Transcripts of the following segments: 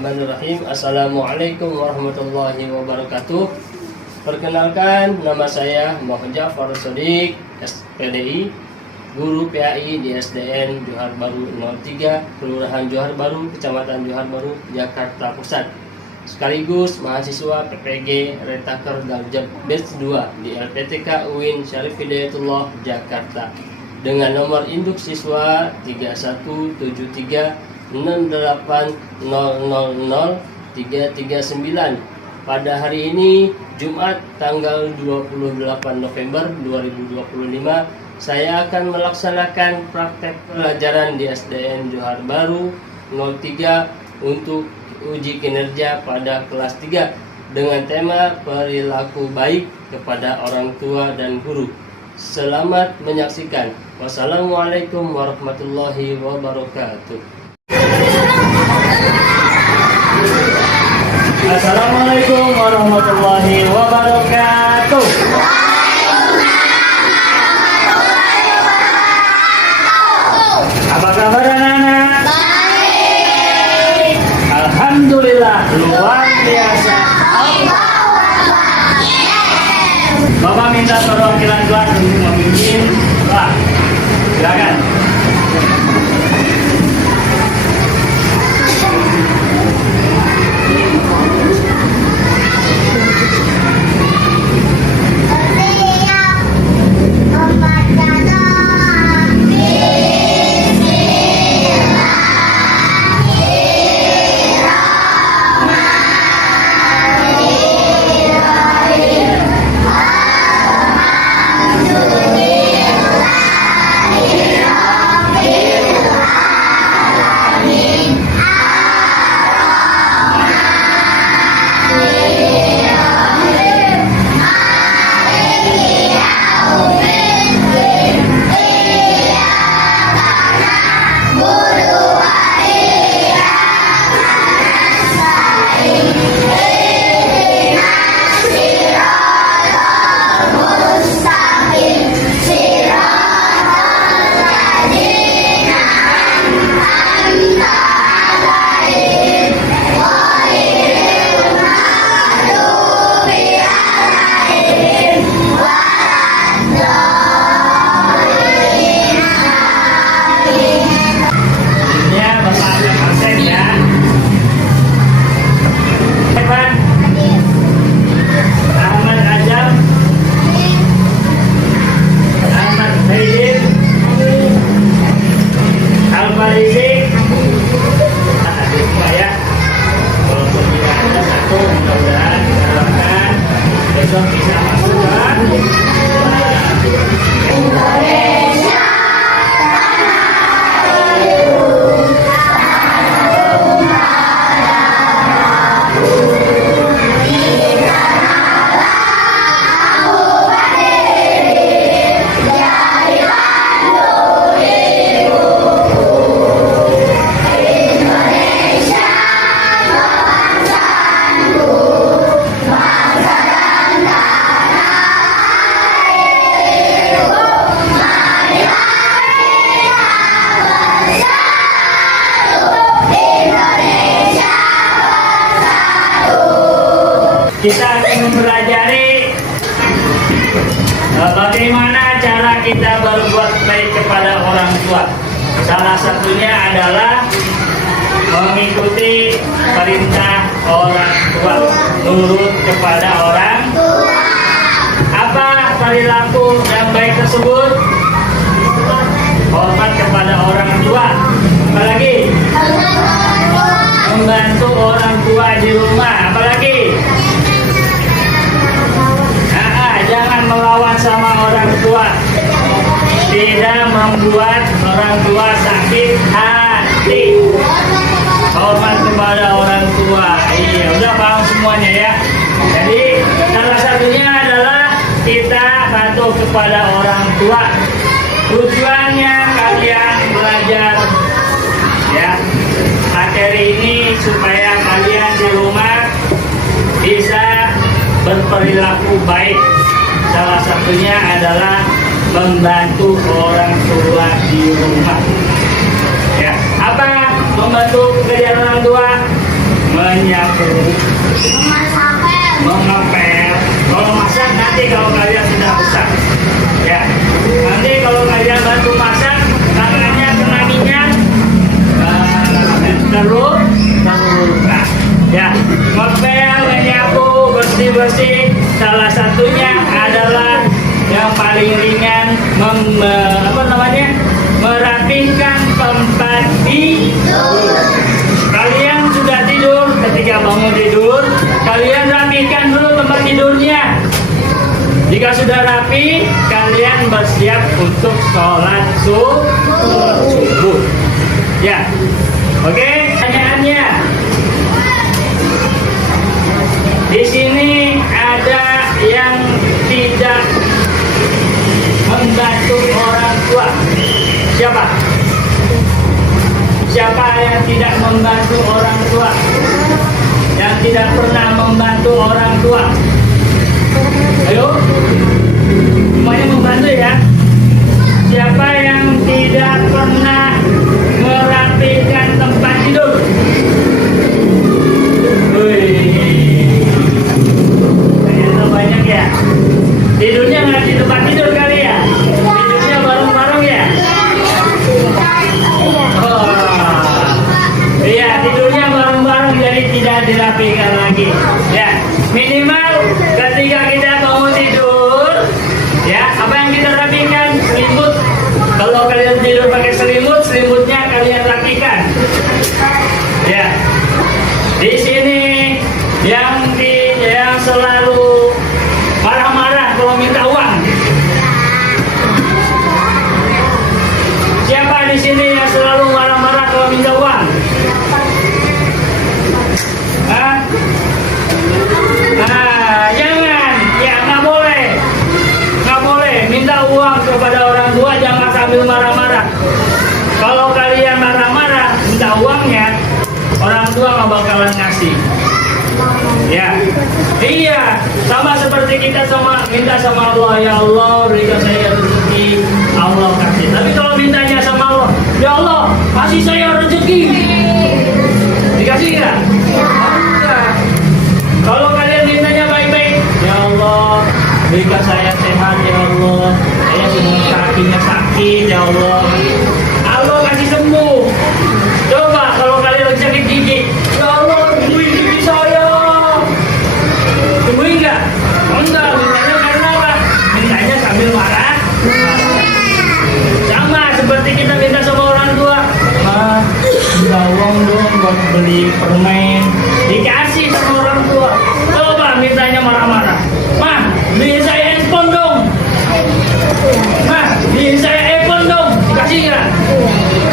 Bismillahirrahmanirrahim. Assalamualaikum warahmatullahi wabarakatuh. Perkenalkan, nama saya Muhammad Jafar Shodiq, SPDI, Guru PAI di SDN Johar Baru 03, Kelurahan Johar Baru, Kecamatan Johar Baru, Jakarta Pusat. Sekaligus mahasiswa PPG Retaker Darjat Batch 2 di LPTK UIN Syarif Hidayatullah, Jakarta. Dengan nomor induk siswa 317368000339 pada hari ini Jumat tanggal 28 November 2025 saya akan melaksanakan praktek pelajaran di SDN Johar Baru 03 untuk uji kinerja pada kelas 3 dengan tema perilaku baik kepada orang tua dan guru. Selamat menyaksikan. Wassalamualaikum warahmatullahi wabarakatuh. Assalamualaikum warahmatullahi wabarakatuh. Apa kabar anak-anak? Baik. Alhamdulillah, luar biasa. Bapak minta perwakilan kelas untuk memimpin kelas. Silakan. Kita akan mempelajari bagaimana cara kita berbuat baik kepada orang tua. Salah satunya adalah mengikuti perintah orang tua, nurut kepada orang tua. Apa perilaku yang baik tersebut? Hormat kepada orang tua. Apalagi? Membantu orang tua di rumah. Apalagi? Jangan melawan sama orang tua, tidak membuat orang tua sakit hati. Hormat kepada orang tua. Iya, udah paham semuanya ya. Jadi salah satunya adalah kita patuh kepada orang tua. Tujuannya kalian belajar ya materi ini supaya kalian di rumah bisa berperilaku baik. Salah satunya adalah membantu orang tua di rumah. Ya, apa membantu pekerjaan orang tua? menyapu, mengepel. Kalau masak nanti kalau kalian sudah besar, ya. Nanti kalau kalian bantu masak, tangannya kena minyak, terluka. Ya, ngepel, menyapu, bersih-bersih. Salah satunya adalah yang paling ringan, merapihkan tempat tidur. Kalian sudah tidur, ketika bangun tidur, kalian rapihkan dulu tempat tidurnya. Jika sudah rapi, kalian bersiap untuk sholat subuh. Ya, oke. Pertanyaannya, di sini ada yang tidak membantu orang tua. Siapa? Siapa yang tidak membantu orang tua? Yang tidak pernah membantu orang tua? Ayo, semuanya membantu ya. Siapa yang tidak pernah merapikan tempat tidur? Ternyata banyak ya. Tidurnya nggak di tempat tidur kali ya? Tidurnya bareng-bareng ya? Iya, tidurnya bareng-bareng, jadi tidak dirapikan lagi. Ya, minimal ketika kita bangun tidur, ya, apa yang kita rapikan? Selimut. Kalau kalian tidur pakai selimut, selimutnya kalian rapikan. Ya, di sini yang selalu marah-marah kalau minta uang. Siapa di sini yang selalu marah-marah kalau minta uang? Hah? Jangan, ya nggak boleh minta uang kepada orang tua, jangan sambil marah-marah. Kalau kalian marah-marah minta uangnya, orang tua nggak bakalan ngasih. Ya, iya, sama seperti kita minta sama Allah, ya Allah berikan saya rezeki, Allah kasih. Tapi kalau mintanya sama Allah, ya Allah kasih saya rezeki, dikasih nggak? Enggak. Kalau kalian mintanya baik-baik, ya Allah berikan saya sehat, ya Allah, saya semua kakinya sakit, ya Allah, Allah kasih sembuh. Coba kalau kalian lagi sakit gigi, ya Allah sembuhin gigi saya, sembuhin nggak? Enggak, mintanya karena apa? Mintanya sambil marah. Sama seperti kita minta sama orang tua, minta uang dong buat beli permen, dikasih sama orang tua. Coba mintanya marah-marah, beliin saya handphone dong, beliin saya iPhone dong, dikasih nggak?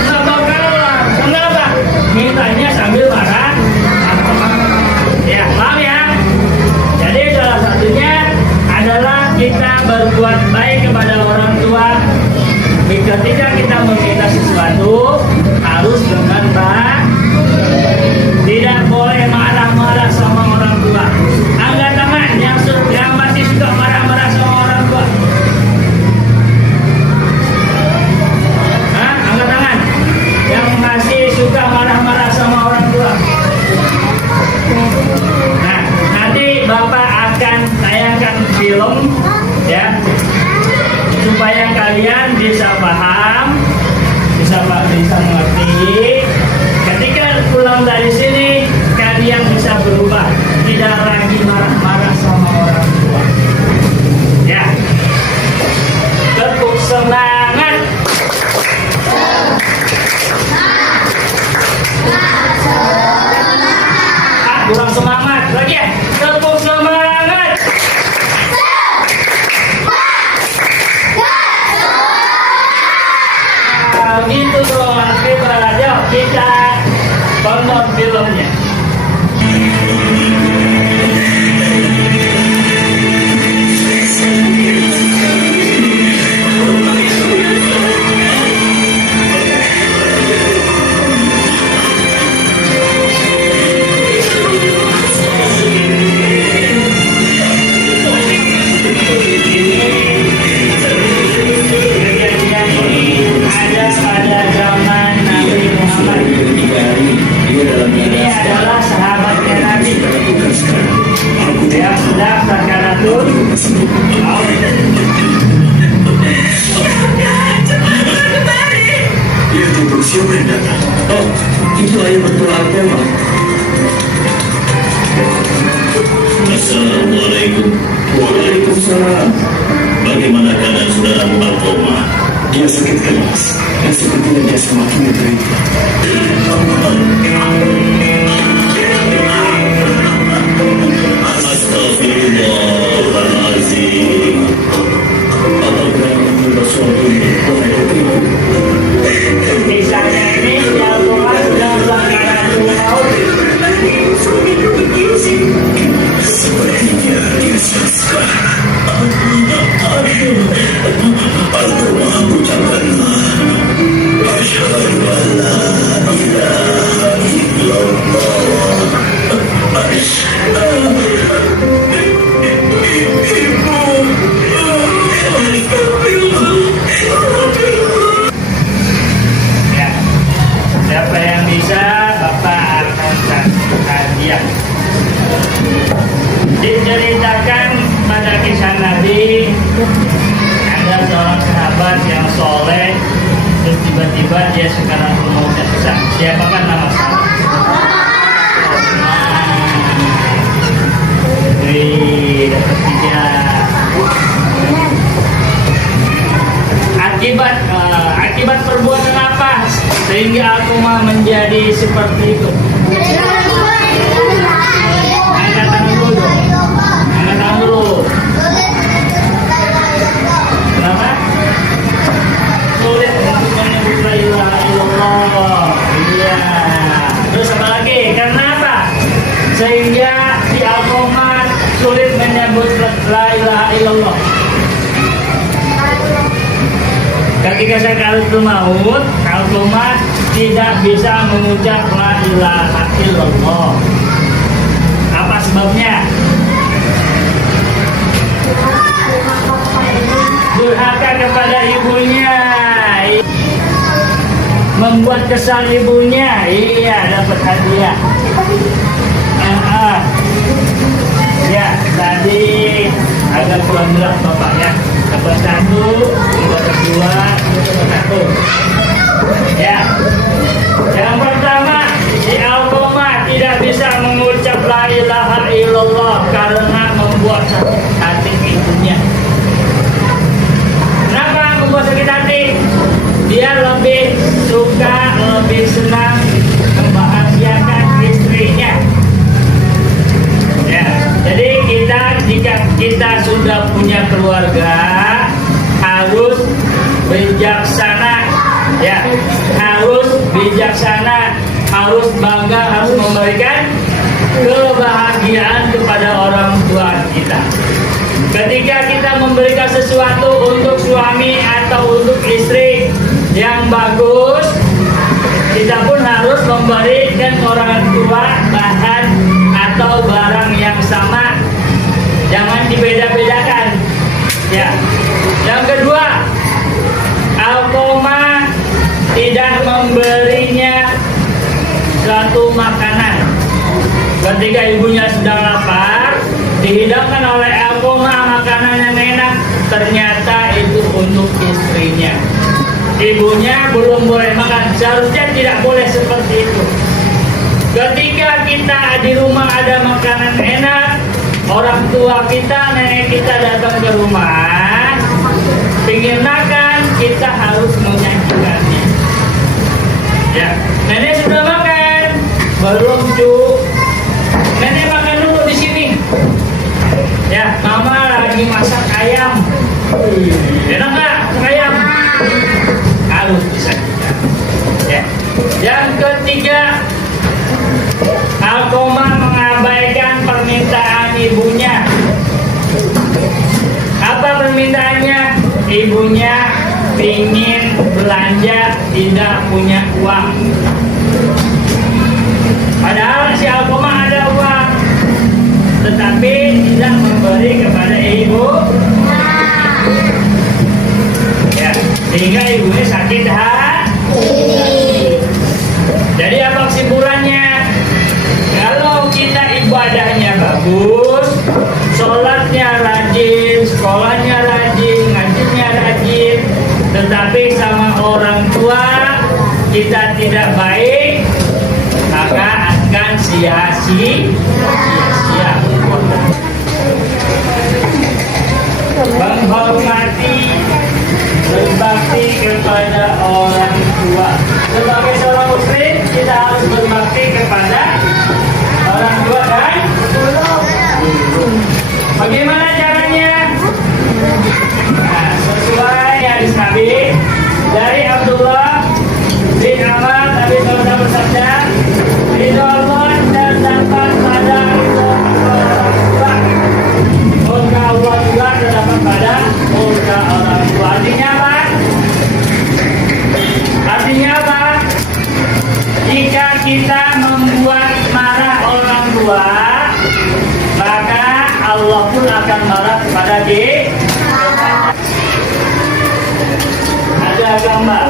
Nggak bakalan. Kenapa? Mintanya sambil marah. Ya, paham ya? Jadi salah satunya adalah kita berbuat baik kepada orang tua. Ketika kita meminta sesuatu, harus dengan baik. Tidak boleh marah-marah sama orang tua. Angkat tangan yang masih suka marah-marah sama orang tua. Angkat tangan yang masih suka marah-marah sama orang tua. Nah, nanti Bapak akan tayangkan film, ya, supaya kalian bisa paham, bisa mengerti. Ketika pulang dari sini, kalian bisa berubah, tidak lagi marah-marah sama orang tua. Ya, tepuk semangat. Kurang semangat lagi ya, tepuk semangat. Gitu dong, kita tonton filmnya. Ini adalah sahabatnya dalam Alkoma. Dia sakit keras dan sepertinya dia semakin menderita. Astagfirullahaladzim. Apa benar menurut suatu ini? Misalnya ini ya Tuhan sudah pelanggaran maut. Sepertinya dia selesai. Alkoma ucapkanlah. Asyhadu an la ilaha illallah. Ya, siapa yang bisa Bapak akan kasih hadiah. Diceritakan pada kisah Nabi, ada seorang sahabat yang soleh, terus tiba-tiba dia sekarang mau susah. Siapakah nama sahabat? Wih, dapat 3. Akibat perbuatan apa sehingga aku menjadi seperti itu? Angkat tangan dulu dong. Angkat tangan dulu. Kenapa? Sulit untuk menyebut la ilaha illallah. Iya. Terus apa lagi? Karena apa? Sehingga di Alkomat sulit menyebut la ilaha illallah. Ketika sakaratul maut, Alkomat tidak bisa mengucap la ilaha illallah. Apa sebabnya? Durhaka kepada ibunya, membuat kesal ibunya. Iya, dapat hadiah. Ya, tadi agak kurang jelas Bapak ya. Dapat 1, dapat 2, dapat 1. Ya. Yang pertama, si Alkoma tidak bisa mengucap la ilaha illallah karena membuat sakit hati ibunya. Kenapa membuat sakit hati? Dia lebih suka, lebih senang membahagiakan istrinya. Ya, jadi jika kita sudah punya keluarga harus bijaksana, ya, harus bijaksana, harus bangga, harus memberikan kebahagiaan kepada orang tua kita. Ketika kita memberikan sesuatu untuk suami atau untuk istri yang bagus, kita pun harus memberikan orang tua bahan atau barang yang sama. Jangan dibeda-bedakan. Ya. Yang kedua, Alkoma tidak memberinya suatu makanan. Ketika ibunya sedang lapar, dihidangkan oleh Alkoma makanan yang enak, ternyata itu untuk istrinya. Ibunya belum boleh makan, seharusnya tidak boleh seperti itu. Ketika kita di rumah ada makanan enak, orang tua kita, nenek kita datang ke rumah, ingin makan, kita harus menyajikannya. Ya, nenek sudah makan, belum cu. Nenek makan dulu di sini. Ya, mama lagi masak ayam. Enak nggak masak ayam? Harus disajikan. Ya. Yang ketiga, Alkoma mengabaikan permintaan ibunya. Apa permintaannya? Ibunya ingin belanja, tidak punya uang. Padahal si Alkoma ada uang, tetapi tidak memberi kepada ibu. Ya, sehingga ibunya sakit hati. Jadi apa kesimpulannya? Kalau kita ibadahnya bagus, sholatnya rajin, sekolahnya rajin, ngajinya rajin, tetapi sama orang tua kita tidak baik, maka akan sia-sia. Menghormati kepada orang tua. Sebagai seorang muslim, kita harus berbakti kepada orang tua dan bagaimana caranya? Nah, sesuai hadis Nabi dari Abdullah bin Amr Nabi SAW bersabda, ridho Allah terdapat pada ridho orang tua. Murka Allah juga terdapat pada murka orang tua. Artinya apa? Artinya apa? Jika kita membuat marah orang tua, maka Allah pun akan marah kepada kita. Ada gambar.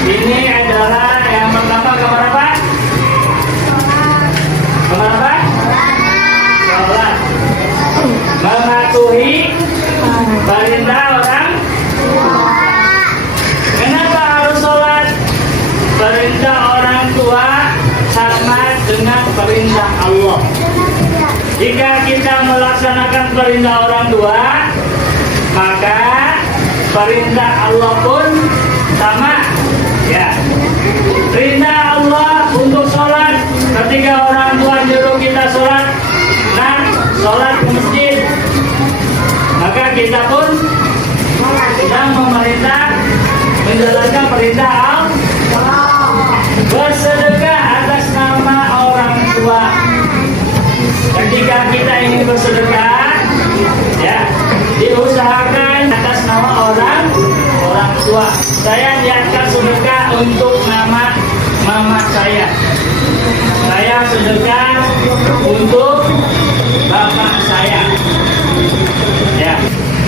Ini adalah yang pertama gambar apa? Gambar apa? Sholat. Mematuhi perintah orang. Kenapa harus sholat? Perintah orang tua sama dengan perintah Allah. Jika kita melaksanakan perintah orang tua, maka perintah Allah pun sama. Ya, perintah Allah untuk sholat. Ketika orang tua nyuruh kita sholat, nah sholat ke masjid, maka kita pun sedang memerintah menjalankan perintah Allah. Bersedekah atas nama orang tua. Ketika kita ingin bersedekah, ya diusahakan atas nama orang tua. Saya niatkan sedekah untuk nama mama saya. Saya sedekah untuk bapak saya. Ya,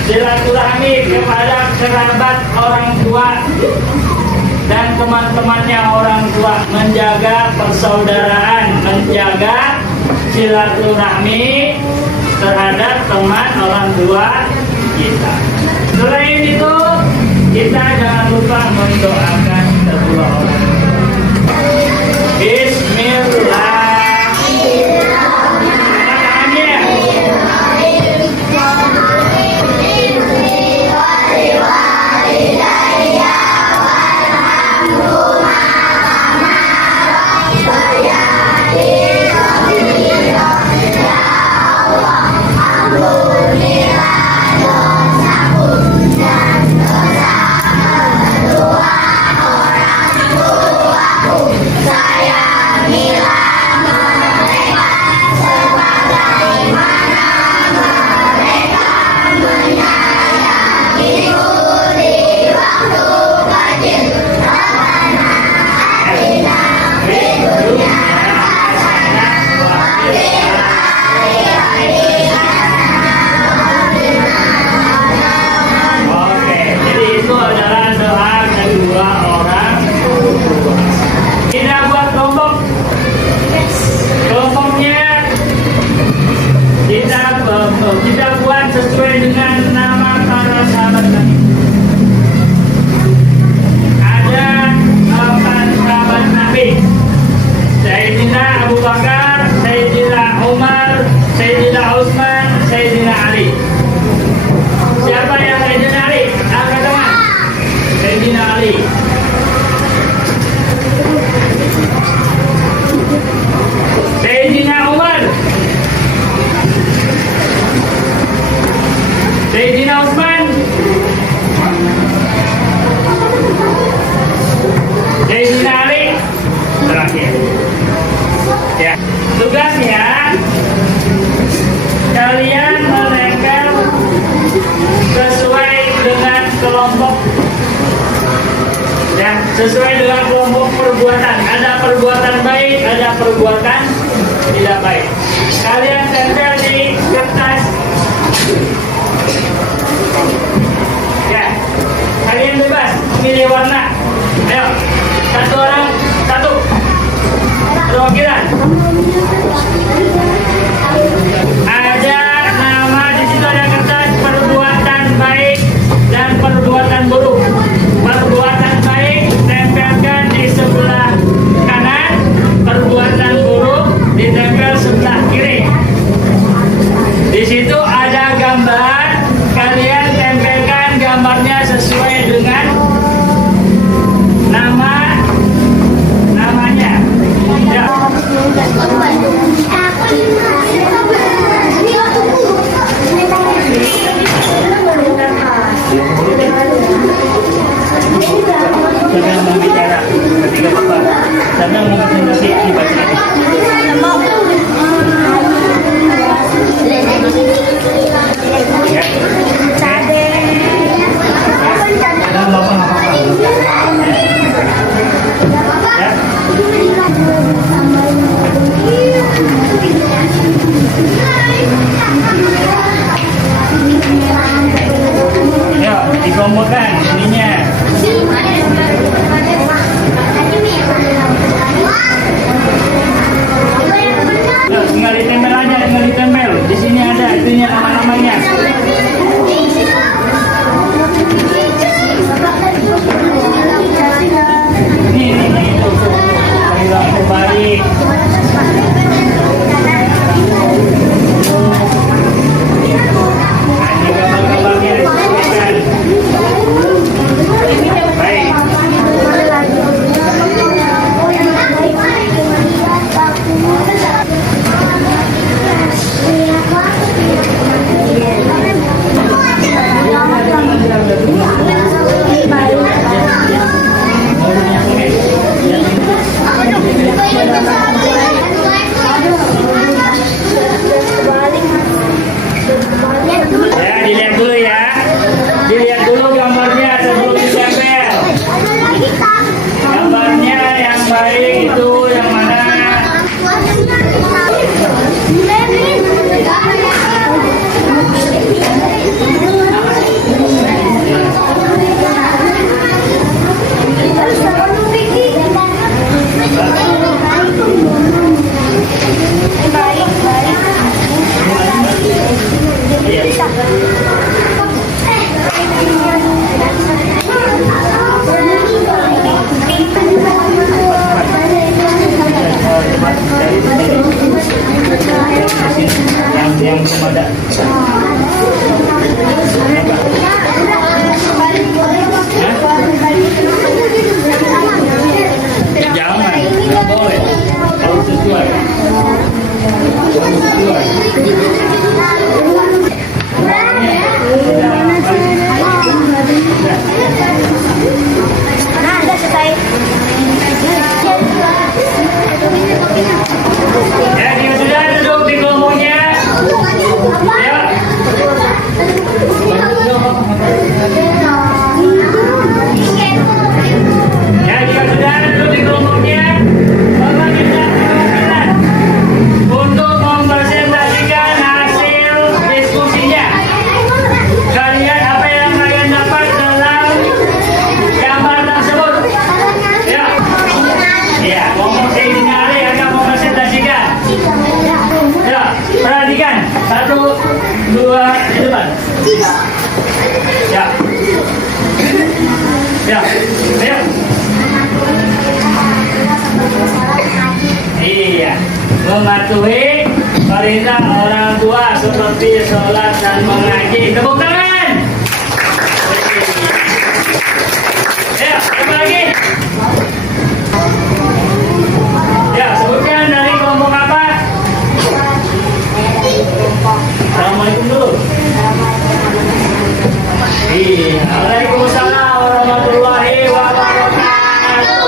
silaturahmi kepada kerabat orang tua dan teman-temannya orang tua, menjaga persaudaraan, menjaga silaturahmi terhadap teman orang tua kita. Selain itu, kita jangan lupa mendoakan kedua orang tua. Bismillah. Kita buat sesuai dengan nama para sahabat Nabi. Ada 4 sahabat Nabi: Sayyidina Abu Bakar, Sayyidina Umar, Sayyidina Utsman, Sayyidina Ali. Siapa yang Sayyidina Ali? Angkat tangan. Sayyidina Ali. Sayyidina Umar, Sayyidina Utsman, Sayyidina Ali terakhir. Ya, tugasnya kalian menempel sesuai dengan kelompok. Ya, sesuai dengan kelompok perbuatan. Ada perbuatan baik, ada perbuatan tidak baik. Kalian tempel di kertas. Ya, kalian bebas memilih warna. Ayo, satu orang, satu perwakilan. Ada nama di situ, ada kertas perbuatan baik dan perbuatan buruk. Perbuatan baik tempelkan di sebelah kanan, perbuatan buruk ditempel sebelah kiri. Di situ ada gambar gambarnya sesuai dengan namanya. Ya. Sedang membicara ketika Bapak sedang mempresentasi dibaca. Ya. Dan Bapak apa-apa. Ya. Ya, dikelompokkan ininya. Nah, tinggal ditempel aja, tinggal ditempel. Di sini ada itunya nama-namanya. Ini itu. Perilaku baik. Ini gambar-gambarnya disesuaikan. Baik. Ya, dilihat dulu ya. Dilihat dulu gambarnya sebelum ditempel. Gambarnya yang baik itu yang mana? Yang kepada jangan, nggak boleh. Harus sesuai. Harus sesuai. Nah, udah selesai. Ya, dia sudah duduk di kelompoknya. Ya. Ya, dia sudah duduk di kelompoknya. Bapak minta perwakilan untuk mempresentasikan hasil diskusinya. Kalian apa yang kalian dapat dalam gambar tersebut? Ya. Ya, ngomong ini hari akan mempresentasikan. Ya, perhatikan. 1, 2, di depan. Ya. Ya, ayo. Iya, mematuhi perintah orang tua seperti sholat dan mengaji. Tepuk tangan. Ya, apa lagi? Ya, sebutkan dari kelompok apa? Assalamualaikum dulu. Iya, Waalaikumsalam warahmatullahi wabarakatuh.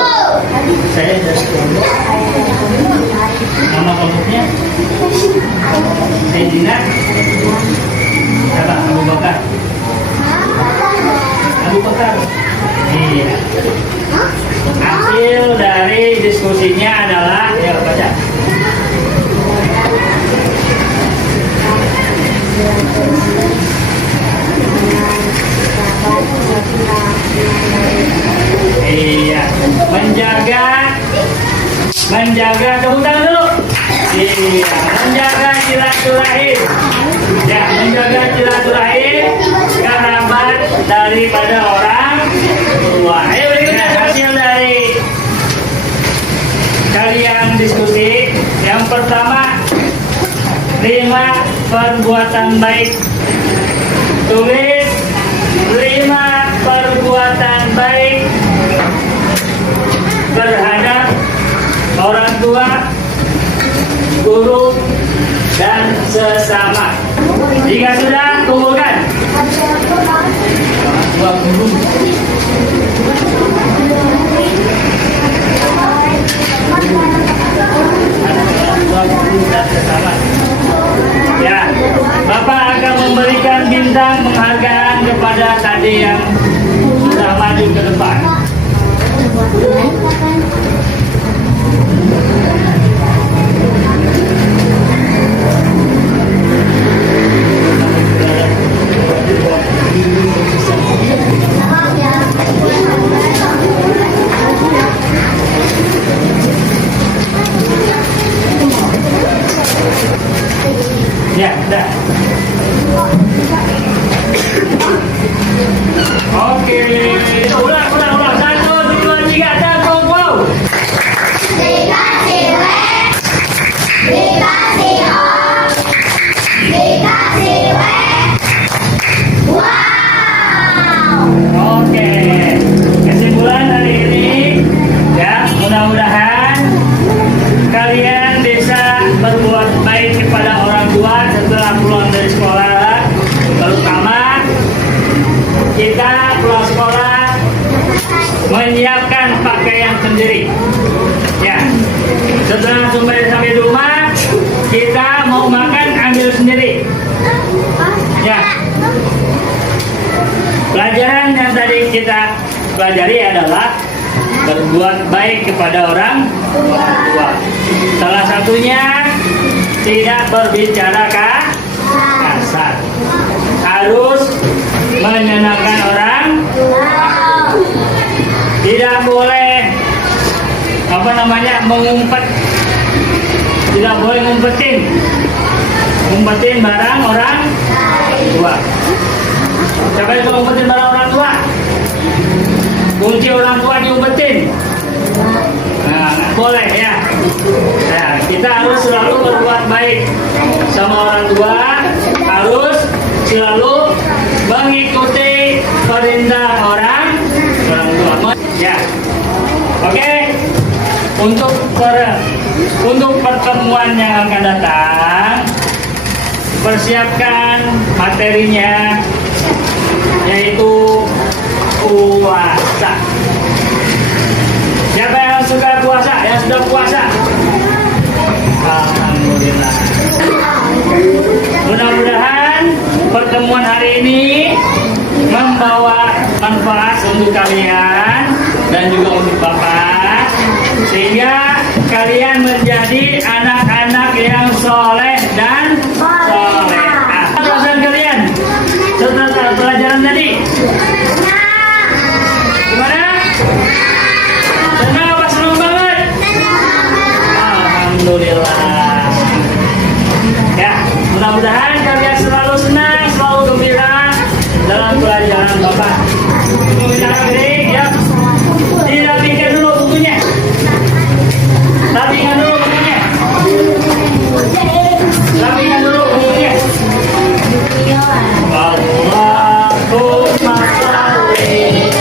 Saya dari kelompok. Nama kelompoknya? Sayyidina siapa? Abu Bakar. Abu Bakar. Iya. Hasil dari diskusinya adalah, ya baca. Iya, menjaga tepuk tangan dulu. Iya, menjaga silaturahim. Ya, menjaga silaturahim kerabat daripada orang tua. Ayo berikutnya hasil dari kalian diskusi. Yang pertama, 5 perbuatan baik. Tulis 5 tua guru. Ya, Bapak akan memberikan bintang penghargaan kepada tadi yang sudah maju ke depan. Ya, dah. Oke, ulang. 1, 2, 3, dan go. Dikasih wek, dikasih om, dikasih wek. Wow. Oke, kesimpulan hari ini, ya mudah-mudahan kalian bisa berbuat baik kepada orang tua setelah pulang dari sekolah, terutama kita pulang sekolah menyiapkan pakaian sendiri. Ya, setelah sampai di rumah, kita mau makan ambil sendiri. Ya, pelajaran yang tadi kita pelajari adalah berbuat baik kepada orang tua. Salah satunya tidak berbicara kasar, harus menyenangkan orang, tidak boleh mengumpet, tidak boleh ngumpetin barang orang tua. Siapa yang ngumpetin barang orang tua? Kunci orang tua diumpetin. Nah, nggak boleh ya. Nah, kita harus selalu berbuat baik sama orang tua, harus selalu mengikuti perintah orang tua. Ya, oke. Untuk pertemuan yang akan datang, persiapkan materinya, yaitu puasa. Siapa yang suka puasa? Yang sudah puasa? Alhamdulillah. Mudah-mudahan pertemuan hari ini membawa manfaat untuk kalian dan juga untuk Bapak, sehingga kalian menjadi anak-anak yang soleh dan solehah. Perasaan kalian setelah pelajaran tadi? Gimana? Senang apa senang banget? Alhamdulillah. Ya, mudah-mudahan kalian selalu senang, selalu gembira dalam pelajaran Bapak. Pembinaan ini ya, dirapikan dulu bukunya. Rapikan dulu bukunya. Rapikan dulu bukunya. Allahumma sholli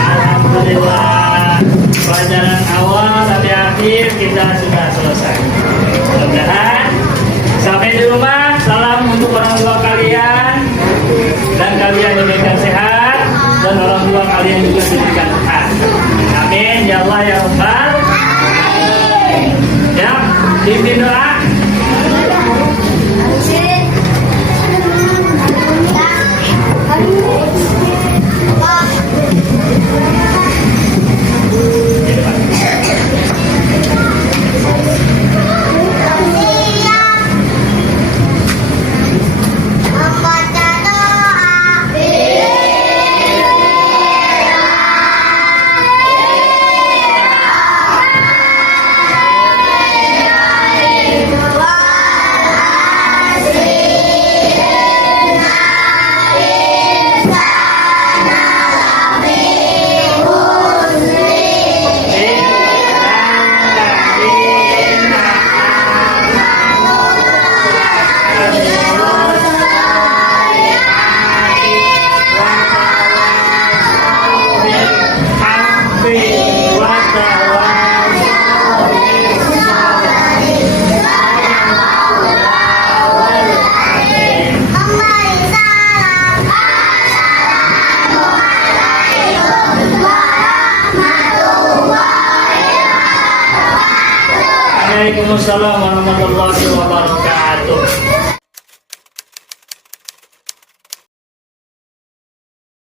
Alhamdulillah, pelajaran awal sampai akhir kita sudah selesai. Mudah-mudahan sampai di rumah, salam untuk orang tua kalian, dan kalian diberikan sehat, dan orang tua kalian juga diberikan sehat. Amin ya Allah ya Rabbal. Ya, pimpin doa. Membaca doa Waalaikumsalam warahmatullahi wabarakatuh.